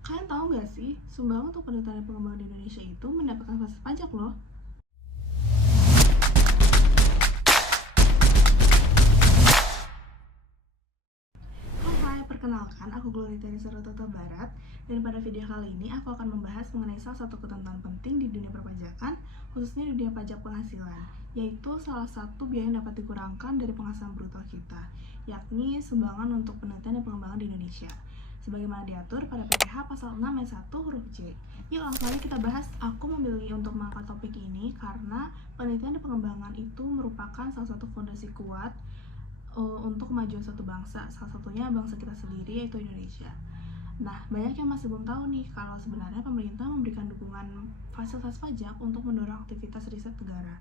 Kalian tahu nggak sih, sumbangan untuk penelitian dan pengembangan di Indonesia itu mendapatkan fasilitas pajak loh. Hai, perkenalkan, aku Glorita Sarotota Barat, dan pada video kali ini aku akan membahas mengenai salah satu ketentuan penting di dunia perpajakan, khususnya di dunia pajak penghasilan, yaitu salah satu biaya yang dapat dikurangkan dari penghasilan bruto kita, yakni sumbangan untuk penelitian dan pengembangan di Indonesia, sebagaimana diatur pada PPh pasal 6 ayat 1 huruf J. Yuk langsung aja kita bahas. Aku memilih untuk mengangkat topik ini karena penelitian dan pengembangan itu merupakan salah satu fondasi kuat untuk kemajuan suatu bangsa, salah satunya bangsa kita sendiri yaitu Indonesia. Nah, banyak yang masih belum tahu nih kalau sebenarnya pemerintah memberikan dukungan fasilitas pajak untuk mendorong aktivitas riset negara.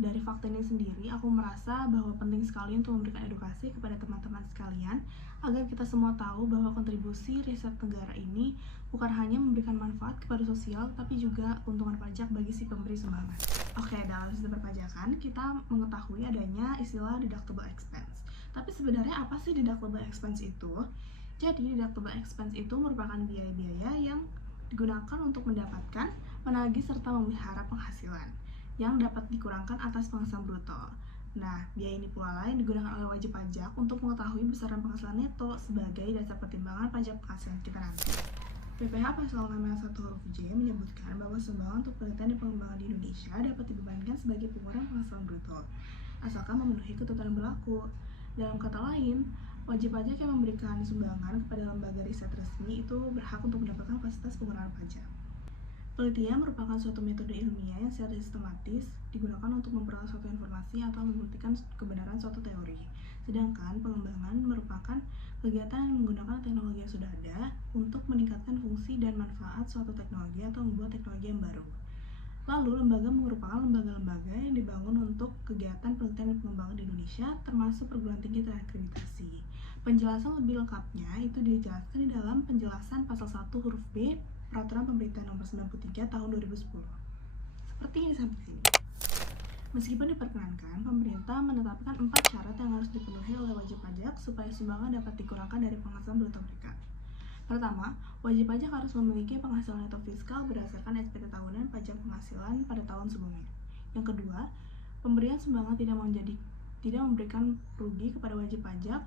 Dari fakta ini sendiri, aku merasa bahwa penting sekali untuk memberikan edukasi kepada teman-teman sekalian agar kita semua tahu bahwa kontribusi riset negara ini bukan hanya memberikan manfaat kepada sosial, tapi juga keuntungan pajak bagi si pemberi sumbangan. Oke, dalam sistem perpajakan, kita mengetahui adanya istilah deductible expense. Tapi sebenarnya apa sih deductible expense itu? Jadi, deductible expense itu merupakan biaya-biaya yang digunakan untuk mendapatkan, menagih, serta memelihara penghasilan yang dapat dikurangkan atas penghasilan bruto. Nah, biaya ini pula yang digunakan oleh wajib pajak untuk mengetahui besaran penghasilan neto sebagai dasar pertimbangan pajak penghasilan kita nanti. PPh pasal 6 ayat 1 huruf J menyebutkan bahwa sumbangan untuk penelitian dan pengembangan di Indonesia dapat dibebankan sebagai pengurang penghasilan bruto, asalkan memenuhi ketentuan yang berlaku. Dalam kata lain, wajib pajak yang memberikan sumbangan kepada lembaga riset resmi itu berhak untuk mendapatkan fasilitas pengurangan pajak. Penelitian merupakan suatu metode ilmiah yang secara sistematis digunakan untuk memperoleh suatu informasi atau membuktikan kebenaran suatu teori. Sedangkan pengembangan merupakan kegiatan yang menggunakan teknologi yang sudah ada untuk meningkatkan fungsi dan manfaat suatu teknologi atau membuat teknologi yang baru. Lalu, lembaga merupakan lembaga-lembaga yang dibangun untuk kegiatan penelitian dan pengembangan di Indonesia, termasuk perguruan tinggi terakreditasi. Penjelasan lebih lengkapnya itu dijelaskan di dalam penjelasan pasal 1 huruf B Peraturan Pemerintah Nomor 93 Tahun 2010. Seperti ini sampai sini. Meskipun diperkenankan, pemerintah menetapkan 4 syarat yang harus dipenuhi oleh wajib pajak supaya sumbangan dapat dikurangkan dari penghasilan bruto mereka. Pertama, wajib pajak harus memiliki penghasilan neto fiskal berdasarkan SPT tahunan pajak penghasilan pada tahun sebelumnya. Yang kedua, pemberian sumbangan tidak memberikan rugi kepada wajib pajak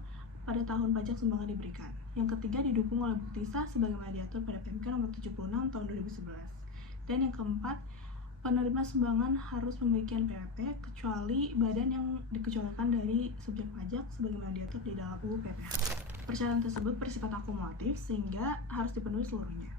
pada tahun pajak sumbangan diberikan. Yang ketiga, didukung oleh bukti sah sebagaimana diatur pada PMK nomor 76 tahun 2011. Dan yang keempat, penerima sumbangan harus memiliki NPWP kecuali badan yang dikecualikan dari subjek pajak sebagaimana diatur di dalam UU PPh. Persyaratan tersebut bersifat akumulatif sehingga harus dipenuhi seluruhnya.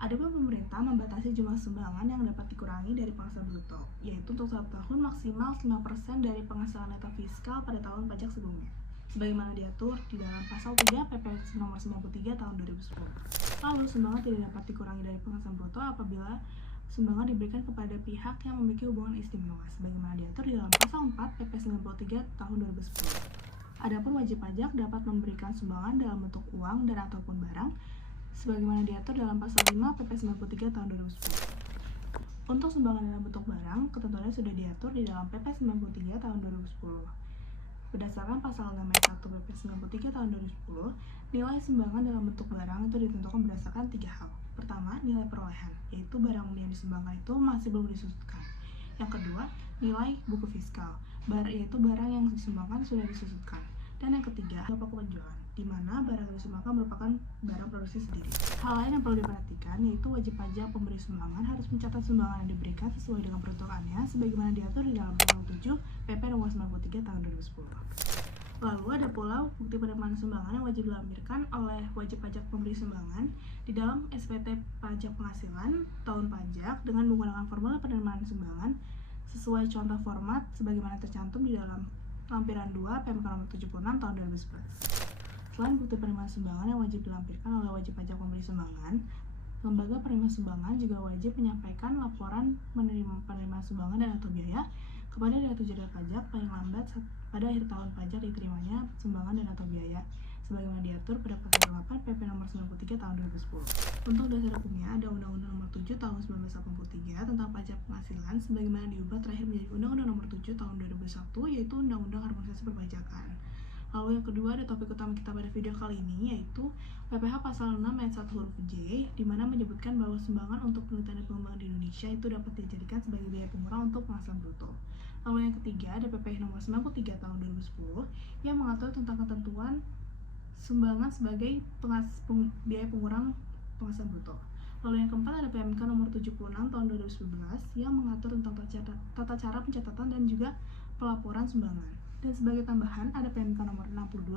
Adapun pemerintah membatasi jumlah sumbangan yang dapat dikurangi dari penghasilan bruto, yaitu untuk satu tahun maksimal 5% dari penghasilan neto fiskal pada tahun pajak sebelumnya, sebagaimana diatur di dalam pasal 3 PP nomor 93 tahun 2010. Lalu, sumbangan tidak dapat dikurangi dari penghasilan bruto apabila sumbangan diberikan kepada pihak yang memiliki hubungan istimewa, sebagaimana diatur di dalam pasal 4 PP 93 tahun 2010. Adapun wajib pajak dapat memberikan sumbangan dalam bentuk uang dan ataupun barang, sebagaimana diatur dalam pasal 5 PP 93 tahun 2010. Untuk sumbangan dalam bentuk barang, ketentuannya sudah diatur di dalam PP 93 tahun 2010. Berdasarkan pasal 6 ayat 1 PP 93 tahun 2010, nilai sumbangan dalam bentuk barang itu ditentukan berdasarkan 3 hal. Pertama, nilai perolehan, yaitu barang yang disumbangkan itu masih belum disusutkan. Yang kedua, nilai buku fiskal, yaitu barang yang disumbangkan sudah disusutkan. Dan yang ketiga, pokok penjualan, di mana barang yang disumbangkan merupakan barang produksi sendiri. Hal lain yang perlu diperhatikan yaitu wajib pajak pemberi sumbangan harus mencatat sumbangan yang diberikan sesuai dengan peruntukannya sebagaimana diatur di dalam Pasal 7 PP nomor 93 tahun 2010. Lalu ada pula bukti penerimaan sumbangan yang wajib dilampirkan oleh wajib pajak pemberi sumbangan di dalam SPT pajak penghasilan tahun pajak dengan menggunakan formulir penerimaan sumbangan sesuai contoh format sebagaimana tercantum di dalam lampiran 2 PMK nomor 76 tahun 2011. Selain bukti penerimaan sumbangan yang wajib dilampirkan oleh wajib pajak pemberi sumbangan, lembaga penerima sumbangan juga wajib menyampaikan laporan penerimaan sumbangan dan atau biaya kepada Direktur Jenderal Pajak paling lambat pada akhir tahun pajak diterimanya sumbangan dan atau biaya sebagaimana diatur pada pasal 8 PP nomor 93 tahun 2010. Untuk dasar hukumnya ada Undang-Undang nomor 7 tahun 1983 tentang pajak penghasilan sebagaimana diubah terakhir menjadi Undang-Undang nomor 7 tahun 2001 yaitu Undang-Undang Harmonisasi Perpajakan. Lalu yang kedua ada topik utama kita pada video kali ini, yaitu PPh pasal 6 ayat 1 huruf J, di mana menyebutkan bahwa sumbangan untuk penelitian dan pengembangan di Indonesia itu dapat dijadikan sebagai biaya pengurang untuk penghasilan bruto. Lalu yang ketiga ada PPh nomor 93 tahun 2010 yang mengatur tentang ketentuan sumbangan sebagai biaya pengurang penghasilan bruto. Lalu yang keempat ada PMK nomor 76 tahun 2011 yang mengatur tentang tata cara pencatatan dan juga pelaporan sumbangan. Dan sebagai tambahan ada PMK nomor 62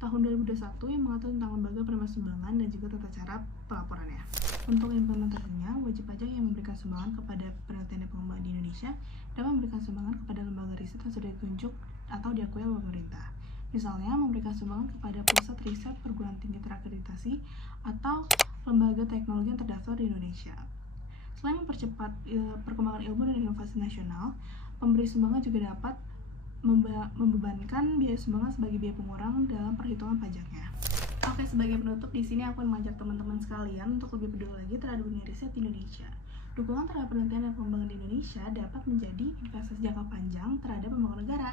tahun 2021 yang mengatur tentang lembaga penerima sumbangan dan juga tata cara pelaporannya. Untuk implementasinya, wajib pajak yang memberikan sumbangan kepada penelitian dan pengembangan di Indonesia dapat memberikan sumbangan kepada lembaga riset yang sudah ditunjuk atau diakui oleh pemerintah. Misalnya, memberikan sumbangan kepada pusat riset perguruan tinggi terakreditasi atau lembaga teknologi yang terdaftar di Indonesia. Selain mempercepat perkembangan ilmu dan inovasi nasional, pemberi sumbangan juga dapat membebankan biaya sumbangan sebagai biaya pengurang dalam perhitungan pajaknya. Oke, sebagai penutup di sini aku mengajak teman-teman sekalian untuk lebih peduli lagi terhadap dunia riset di Indonesia. Dukungan terhadap penelitian dan pengembangan di Indonesia dapat menjadi investasi jangka panjang terhadap pembangunan negara.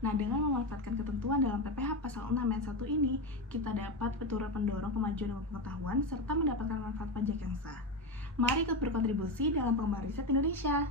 Nah, dengan memanfaatkan ketentuan dalam PPh pasal 6 ayat 1 ini, kita dapat turut mendorong kemajuan ilmu pengetahuan serta mendapatkan manfaat pajak yang sah. Mari ikut berkontribusi dalam pengembangan riset Indonesia.